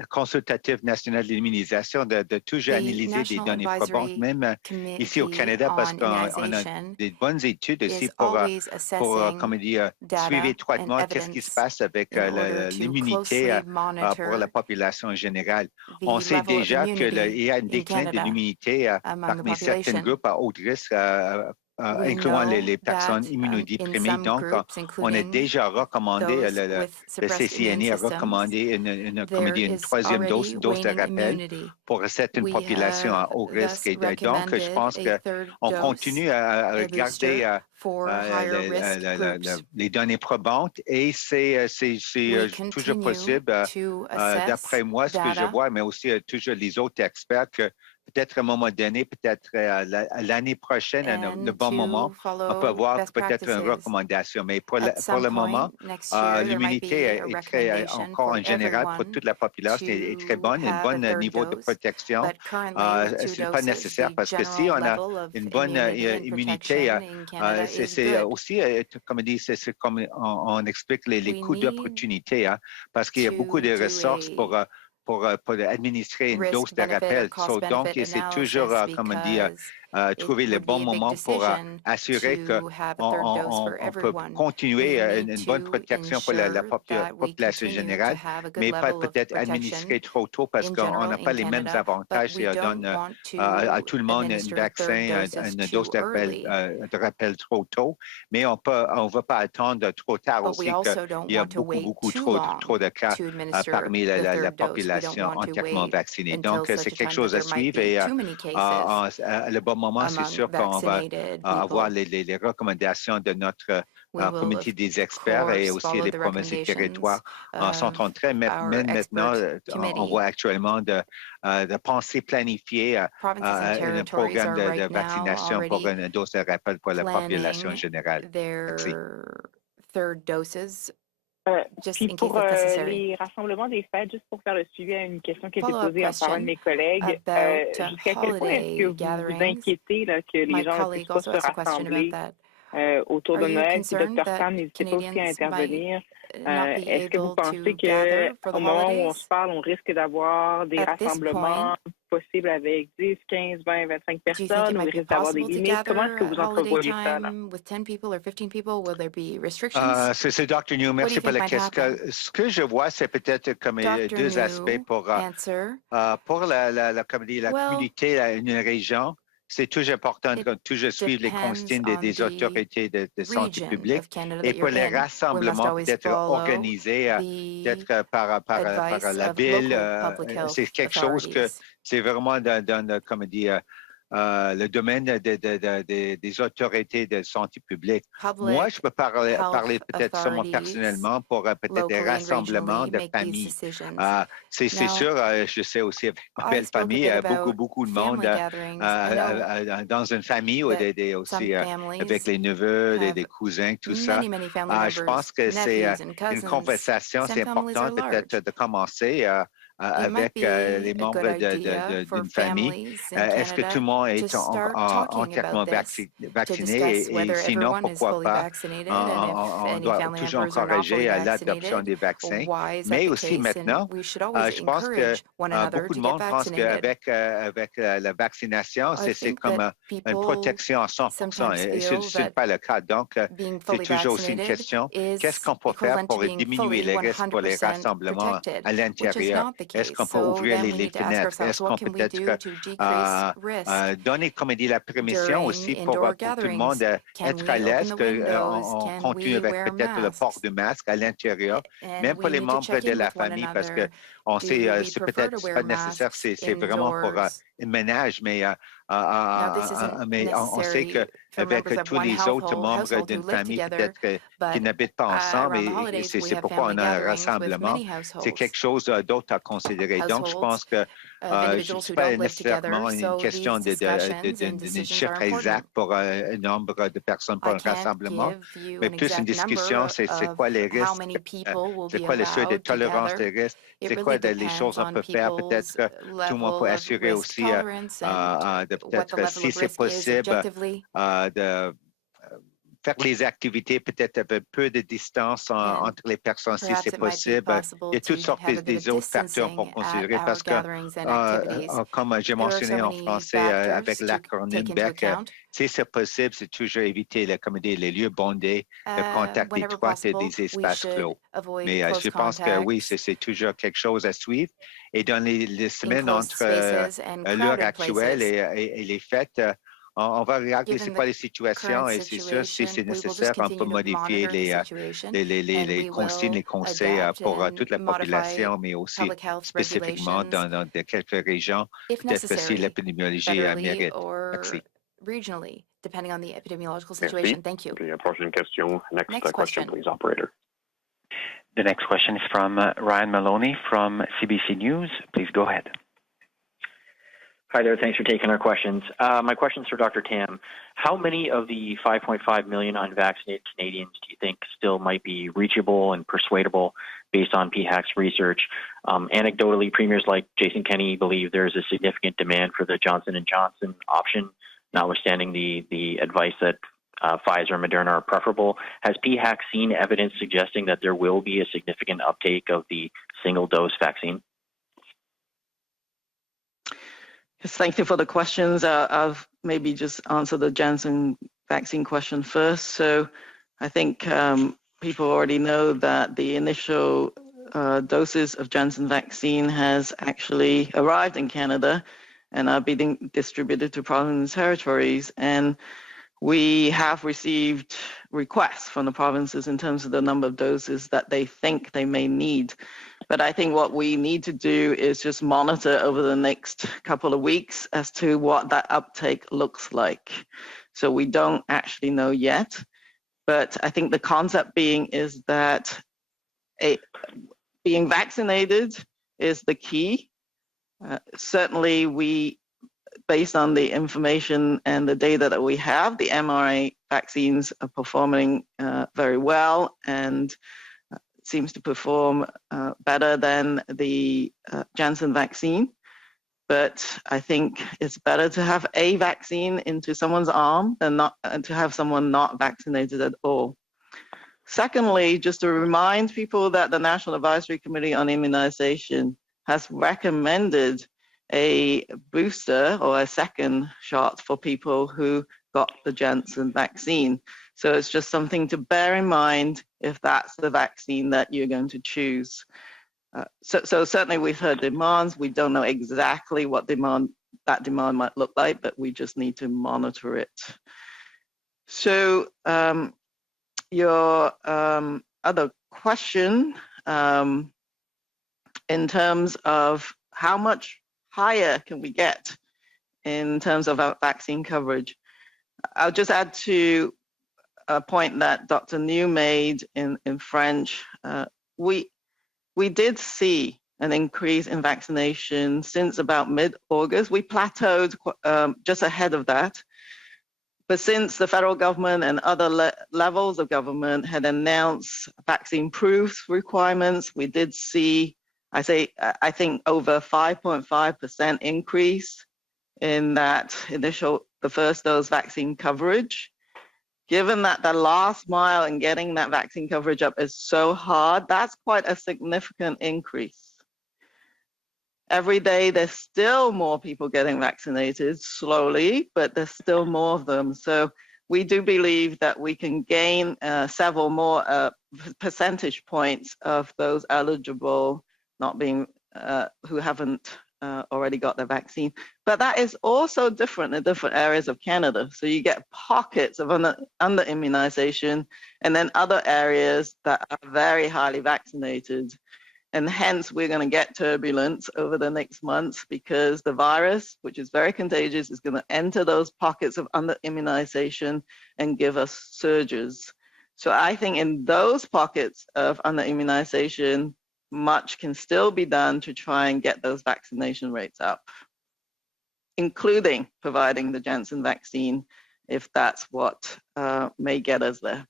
consultatif national de l'immunisation de toujours The analyser des National données probantes, Advisory même ici au Committee Canada, parce on qu'on a Immunization des bonnes études aussi is always pour assessing suivre data and étroitement qu'est-ce qui se evidence passe avec in order to l'immunité closely pour la monitor population générale. On the sait level of déjà qu'il immunity y a un in déclin de Canada l'immunité among the parmi certains population. groupes à haut risque, We incluant know les personnes that in immunodéprimées. some Donc, groups, on a including déjà recommandé, those with le suppressed immune CCNE a systems, recommandé there une is troisième already dose de waning rappel immunity. pour certaines We populations à have haut risque. thus Et donc, je recommended pense a third qu'on dose, continue à a regarder booster for higher risk groups. les données probantes et c'est We toujours continue possible, to assess d'après moi, ce que je data. vois, mais aussi toujours les autres experts, que peut-être à un moment donné, peut-être l'année prochaine, à le And bon moment, to on peut follow avoir best peut-être une practices. recommandation. Mais pour At le some moment, point next year, there might l'immunité be a est très, recommendation encore for en général, pour everyone toute la population, est très to bonne, un have a bon third niveau de dose. protection. But currently, with 2 Ce n'est pas doses, nécessaire the parce que si general on a level of une bonne immunity and immunité, protection in Canada is c'est good. aussi, comme on dit, c'est comme on explique les We coûts need d'opportunité, parce qu'il y a beaucoup to de do ressources pour administrer une dose de risk-benefit or rappel. Donc, cost-benefit c'est toujours, analysis comme on dit, because it trouver le would bon be a big moment pour decision assurer to have a third dose for on peut everyone. continuer We need une bonne to protection pour la ensure that we population continue to générale, have a good mais pas level of peut-être protection administrer trop tôt parce in qu'on general n'a pas in les mêmes Canada, but avantages si we on don't donne want à to tout le monde un administer third vaccin, doses une too dose early. de rappel trop tôt, mais on ne va pas attendre trop tard But we aussi also don't qu'il y a want to wait beaucoup too trop long de cas to administer parmi the la third dose. We don't population want to entièrement wait vaccinée. until Donc, such c'est a quelque time that chose à there might suivre et be too many cases le bon moment, c'est among sûr qu'on va vaccinated avoir people. les recommandations de notre We will, comité of des experts et course, aussi follow les the provinces et territoires recommendations sont en train, our même maintenant, expert on committee. voit actuellement de penser planifier Provinces and un territories programme are de right now vaccination pour already une dose de rappel pour la population planning générale. Merci. their third doses, just Puis in case pour that's necessary. les rassemblements des fêtes, juste pour faire le suivi à une question qui a été Follow-up posée par un de question mes collègues, about jusqu'à quel point est-ce que holiday vous vous gatherings. inquiétez là, que les My gens ne puissent colleague pas also se asked a question about rassembler that. autour Are de you Noël? Puis concerned Dr. that Khan, n'hésitez pas aussi à Canadians might intervenir. not be Est-ce que vous able pensez to gather for the qu'au moment où on holidays? se parle, on risque d'avoir des At this rassemblements point, possibles avec 10, 15, 20, 25 do you think personnes, it ou might il be risque d'avoir des possible to limites? Comment est-ce que gather vous at holiday entrevoyez ça, là? time with 10 people or 15 people? Will there be restrictions? C'est Dr. New, What do merci you pour think la might question. happen? Ce que je vois, c'est peut-être comme Dr. deux aspects New, pour answer. comme dit, la Well, communauté, une région. C'est toujours important it de toujours suivre les depends consignes on des the autorités de santé region publique. of Canada Et that pour you're les in. We must rassemblements, always peut-être follow organisés the peut-être par advice la of ville. local public C'est health quelque chose que authorities. c'est vraiment dans comme dit, le domaine des autorités de santé publique. Moi, je peux parler peut-être seulement personnellement pour peut-être des rassemblements de familles. C'est sûr, je sais aussi avec ma belle famille, beaucoup de monde dans une famille ou aussi avec les neveux, les cousins, tout ça. Je pense que c'est une conversation, c'est important peut-être de commencer avec les membres d'une famille. Est-ce que tout le monde est entièrement vacciné et sinon, pourquoi pas? On doit toujours encourager l'adoption des vaccins. Mais aussi maintenant, je pense que beaucoup de monde pense qu'avec la vaccination, c'est comme une protection à 100%. Et ce n'est pas le cas. Donc, c'est toujours aussi une question. Qu'est-ce qu'on peut faire pour diminuer les risques pour les rassemblements à l'intérieur? Est-ce qu'on peut ouvrir les fenêtres? Est-ce qu'on peut peut-être donner, comme dit, la permission aussi pour tout le monde être à l'aise, qu'on continue avec peut-être le port du masque à l'intérieur, même pour les membres de la famille, parce que On sait, c'est peut-être pas nécessaire, c'est vraiment pour un ménage, mais on sait qu'avec tous les autres membres d'une famille, peut-être qui n'habitent pas ensemble, et c'est pourquoi on a un rassemblement, c'est quelque chose d'autre à considérer. Donc, je pense que ce n'est pas nécessairement une question d'un chiffre exact pour un nombre de personnes pour un rassemblement, mais plus une discussion, c'est quoi les risques, c'est quoi le seuil de tolérance des risques, c'est quoi les choses qu'on peut faire. Peut-être que tout le monde peut assurer aussi de peut-être, si c'est possible, de faire les activités peut-être avec peu de distance entre les personnes, si c'est possible. Il y a toutes sortes des autres facteurs pour considérer parce que, comme j'ai mentionné en français avec l'acronyme BEC, si c'est possible, c'est toujours éviter les lieux bondés, le contact étroit et des espaces clos. Mais je pense que oui, c'est toujours quelque chose à suivre. Et dans les semaines entre l'heure actuelle et les fêtes, on va regarder c'est quoi les situations et c'est sûr, si c'est nécessaire, on peut modifier les consignes, les conseils pour toute la population, mais aussi spécifiquement dans quelques régions, peut-être que si l'épidémiologie mérite. Merci. Regionally, depending on the epidemiological situation. Thank you. Prochaine question. Next question, please, operator. The next question is from Ryan Maloney from CBC News. Please go ahead. Hi there. Thanks for taking our questions. My question is for Dr. Tam. How many of the 5.5 million unvaccinated Canadians do you think still might be reachable and persuadable based on PHAC's research? Anecdotally, premiers like Jason Kenney believe there is a significant demand for the Johnson & Johnson option, notwithstanding the advice that Pfizer and Moderna are preferable. Has PHAC seen evidence suggesting that there will be a significant uptake of the single-dose vaccine? Yes, thank you for the questions. I'll maybe just answer the Janssen vaccine question first. So I think people already know that the initial doses of Janssen vaccine has actually arrived in Canada and are being distributed to provinces and territories. And we have received requests from the provinces in terms of the number of doses that they think they may need. But I think what we need to do is just monitor over the next couple of weeks as to what that uptake looks like. So we don't actually know yet. But I think the concept being is that being vaccinated is the key. Certainly, based on the information and the data that we have, the mRNA vaccines are performing very well and seems to perform better than the Janssen vaccine. But I think it's better to have a vaccine into someone's arm than to have someone not vaccinated at all. Secondly, just to remind people that the National Advisory Committee on Immunization has recommended a booster or a second shot for people who got the Janssen vaccine. So it's just something to bear in mind if that's the vaccine that you're going to choose. So certainly we've heard demands. We don't know exactly what that demand might look like, but we just need to monitor it. So your other question in terms of how much higher can we get in terms of our vaccine coverage, I'll just add to a point that Dr. New made in French. We did see an increase in vaccination since about mid-August. We plateaued just ahead of that. But since the federal government and other levels of government had announced vaccine proof requirements, we did see, I think, over 5.5% increase in that the first dose vaccine coverage. Given that the last mile in getting that vaccine coverage up is so hard, that's quite a significant increase. Every day, there's still more people getting vaccinated slowly, but there's still more of them. So we do believe that we can gain several more percentage points of those eligible not being who haven't already got the vaccine. But that is also different in different areas of Canada. So you get pockets of under immunization and then other areas that are very highly vaccinated. And hence, we're going to get turbulence over the next months because the virus, which is very contagious, is going to enter those pockets of under-immunization and give us surges. So I think in those pockets of under-immunization, much can still be done to try and get those vaccination rates up, including providing the Janssen vaccine, if that's what may get us there.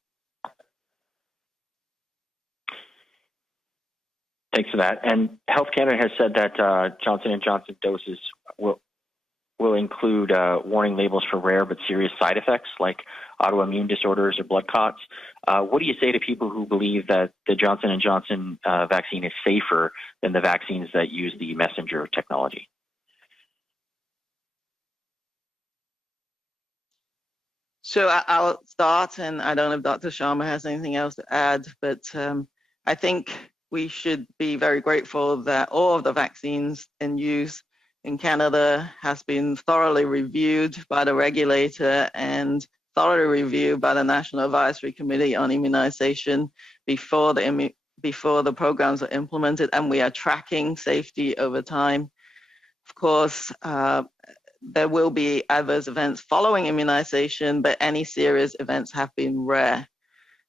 Thanks for that. And Health Canada has said that Johnson & Johnson doses will include warning labels for rare but serious side effects like autoimmune disorders or blood clots. What do you say to people who believe that the Johnson & Johnson vaccine is safer than the vaccines that use the messenger technology? So I'll start, and I don't know if Dr. Sharma has anything else to add, but I think we should be very grateful that all of the vaccines in use in Canada has been thoroughly reviewed by the regulator and thoroughly reviewed by the National Advisory Committee on Immunization before the programs are implemented, and we are tracking safety over time. Of course, there will be adverse events following immunization, but any serious events have been rare.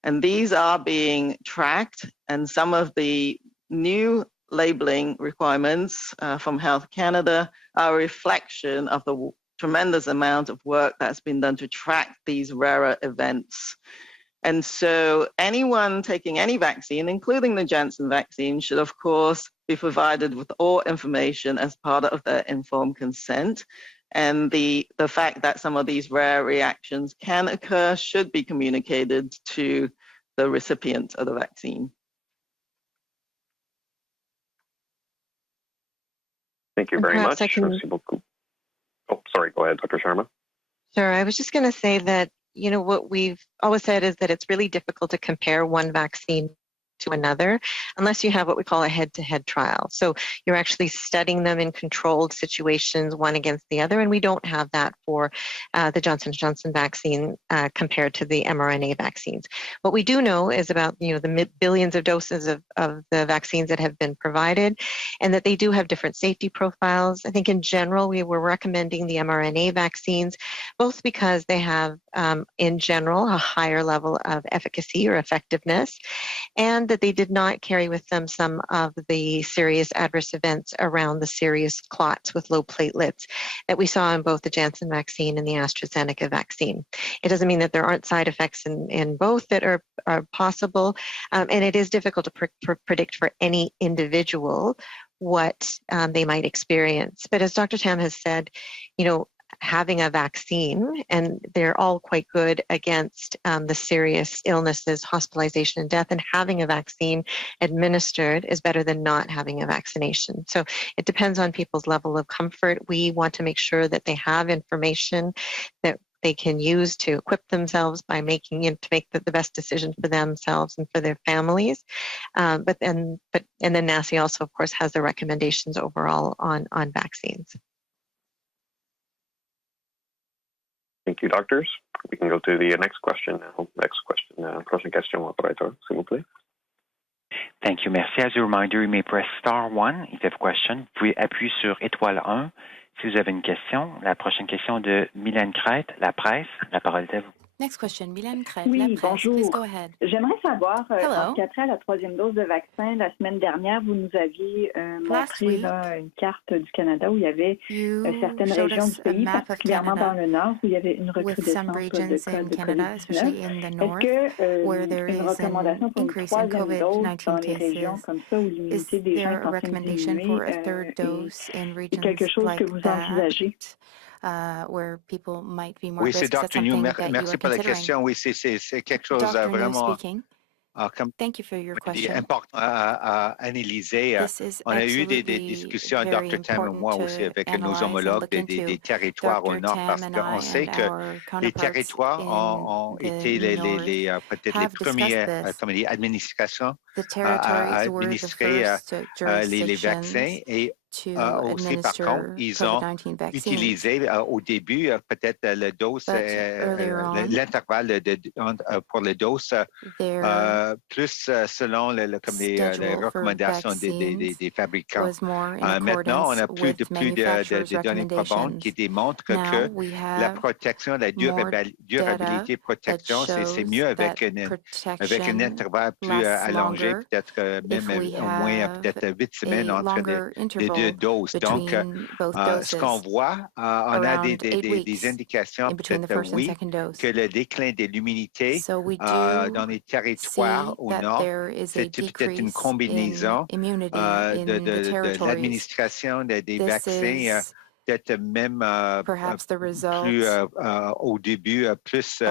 And these are being tracked, and some of the new labeling requirements from Health Canada are a reflection of the tremendous amount of work that's been done to track these rarer events. And so anyone taking any vaccine, including the Janssen vaccine, should of course be provided with all information as part of their informed consent. And the fact that some of these rare reactions can occur should be communicated to the recipient of the vaccine. Thank you very much. Oh, sorry, go ahead, Dr. Sharma. Sure, I was just going to say that, you know, what we've always said is that it's really difficult to compare one vaccine to another unless you have what we call a head-to-head trial. So you're actually studying them in controlled situations, one against the other, and we don't have that for the Johnson & Johnson vaccine compared to the mRNA vaccines. What we do know is about, you know, the billions of doses of the vaccines that have been provided, and that they do have different safety profiles. I think in general, we were recommending the mRNA vaccines, both because they have, in general, a higher level of efficacy or effectiveness, and that they did not carry with them some of the serious adverse events around the serious clots with low platelets that we saw in both the Janssen vaccine and the AstraZeneca vaccine. It doesn't mean that there aren't side effects in both that are possible, and it is difficult to predict for any individual what they might experience. But as Dr. Tam has said, you know, having a vaccine, and they're all quite good against the serious illnesses, hospitalization, and death, and having a vaccine administered is better than not having a vaccination. So it depends on people's level of comfort. We want to make sure that they have information that they can use to equip themselves by making, you know, to make the best decision for themselves and for their families. And then NACI also, of course, has the recommendations overall on vaccines. Thank you, doctors. We can go to the next question now. Prochaine question, operator, s'il vous plaît. Thank you. Merci. As a reminder, you may press star 1 if you have a question. Vous pouvez appuyer sur étoile 1 si vous avez une question. La prochaine question de Mylène Crête, La Presse. La parole est à vous. Next question, Mylène Crête, oui, La Presse. Bonjour. Please go ahead. J'aimerais savoir, Hello. après la troisième dose de vaccin, la semaine dernière, vous nous aviez montré là, une carte du Canada où il y avait certaines régions du pays, particulièrement dans le nord, où il y avait une recrudescence de cas de COVID-19. Est-ce qu'une recommandation pour une troisième dose dans les régions comme ça où l'immunité des gens est en train de diminuer est quelque chose que vous envisagez? Where people might be more Oui, risk. c'est Dr. New. Merci pour la question. Oui, c'est quelque chose vraiment Thank you for your question. important à analyser. On a eu des discussions, Dr. Tam et moi aussi, avec nos homologues des territoires au nord, parce qu'on sait que les territoires ont été peut-être les premières administrations à administrer les vaccins, et aussi, par contre, ils ont utilisé au début peut-être le dose, l'intervalle pour les doses, plus selon comme les recommandations des fabricants. Maintenant, on n'a plus de données probantes qui démontrent que la protection, la durabilité protection, c'est mieux avec un intervalle plus allongé, peut-être même au moins peut-être 8 semaines entre les deux doses. Donc, ce qu'on voit, on a des indications, peut-être oui, que le déclin de l'immunité dans les territoires au nord, c'est peut-être une combinaison de l'administration des vaccins, peut-être même plus au début, plus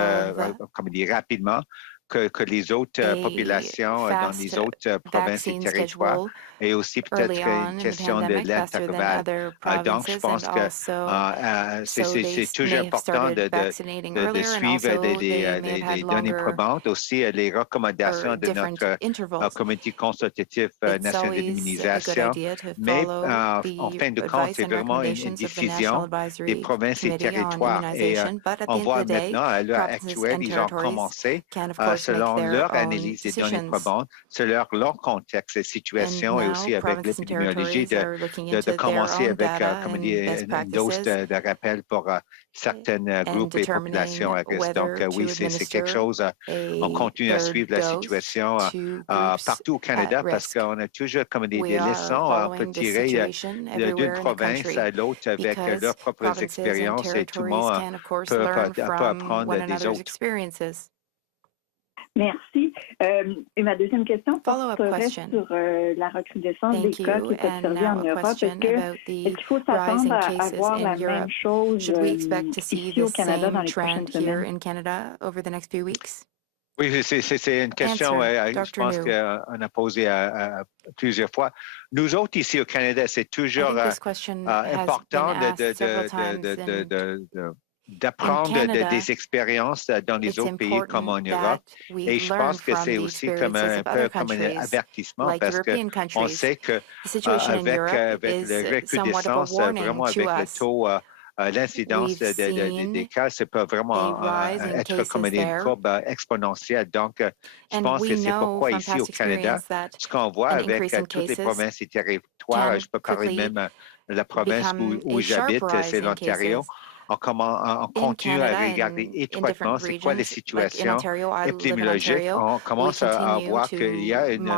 comme dire, rapidement que les autres populations dans les autres provinces et territoires, et aussi peut-être une question de l'intervalle. Donc, je pense que c'est toujours important de suivre des données probantes, aussi les recommandations de notre comité consultatif national de l'immunisation. Mais en fin de compte, c'est vraiment une décision des provinces et territoires. Et on voit maintenant, à l'heure actuelle, ils ont commencé selon leur analyse des données probantes, selon leur contexte et situation, et aussi avec l'épidémiologie, de commencer avec une dose de rappel pour certains groupes et populations à risque. Donc oui, c'est quelque chose, on continue à suivre la situation partout au Canada parce qu'on a toujours comme des leçons on peut tirer d'une province à l'autre avec leurs propres expériences et tout le monde peut apprendre des autres. Merci. Et ma deuxième question porterait sur la recrudescence des cas qui est observée en Europe. Est-ce qu'il faut s'attendre à avoir la même chose ici au Canada dans les prochaines semaines? Oui, c'est une question, je pense qu'on a posé plusieurs fois. Nous autres, ici au Canada, c'est toujours important d'apprendre des expériences dans les autres pays comme en Europe. Et je pense que c'est aussi comme un peu comme un avertissement parce qu'on sait qu'avec le recrudescence, vraiment avec le taux, l'incidence des cas, ça peut vraiment être comme une courbe exponentielle. Donc, je pense que c'est pourquoi ici au Canada, ce qu'on voit avec toutes les provinces et territoires, je peux parler même de la province où j'habite, c'est l'Ontario. On continue à regarder étroitement c'est quoi les situations épidémiologiques. On commence à voir qu'il y a une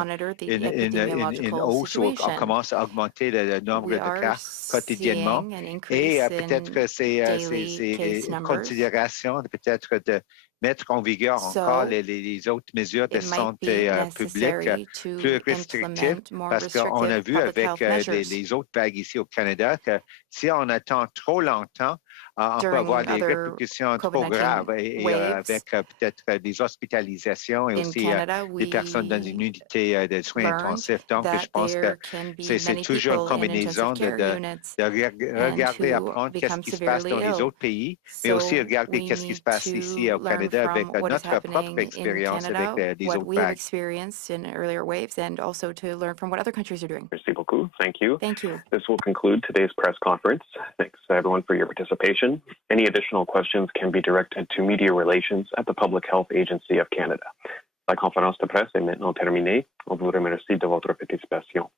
hausse où on commence à augmenter le nombre de cas quotidiennement. Et peut-être que c'est une considération peut-être de mettre en vigueur encore les autres mesures de santé publique plus restrictives parce qu'on a vu avec les autres vagues ici au Canada que si on attend trop longtemps, on peut avoir des répercussions trop graves et avec peut-être des hospitalisations et aussi des personnes dans une unité de soins intensifs. Donc, je pense que c'est toujours une combinaison de regarder, apprendre qu'est-ce qui se passe dans les autres pays, mais aussi regarder qu'est-ce qui se passe ici au Canada avec notre propre expérience avec les autres vagues. Merci beaucoup. Thank you. This will conclude today's press conference. Thanks everyone for your participation. Any additional questions can be directed to Media Relations at the Public Health Agency of Canada. La conférence de presse est maintenant terminée. On vous remercie de votre participation.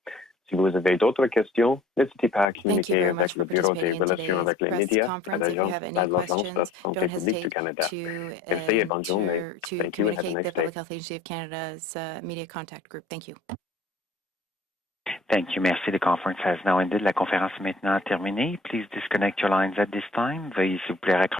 Si vous avez d'autres questions, n'hésitez pas à communiquer avec le Bureau des relations avec les médias à l'Agence de la santé publique du Canada. Merci et bonne journée. Thank you and have a nice day. Thank you. Merci. The conference has now ended. La conférence est maintenant terminée. Please disconnect your lines at this time. Veuillez s'il vous plaît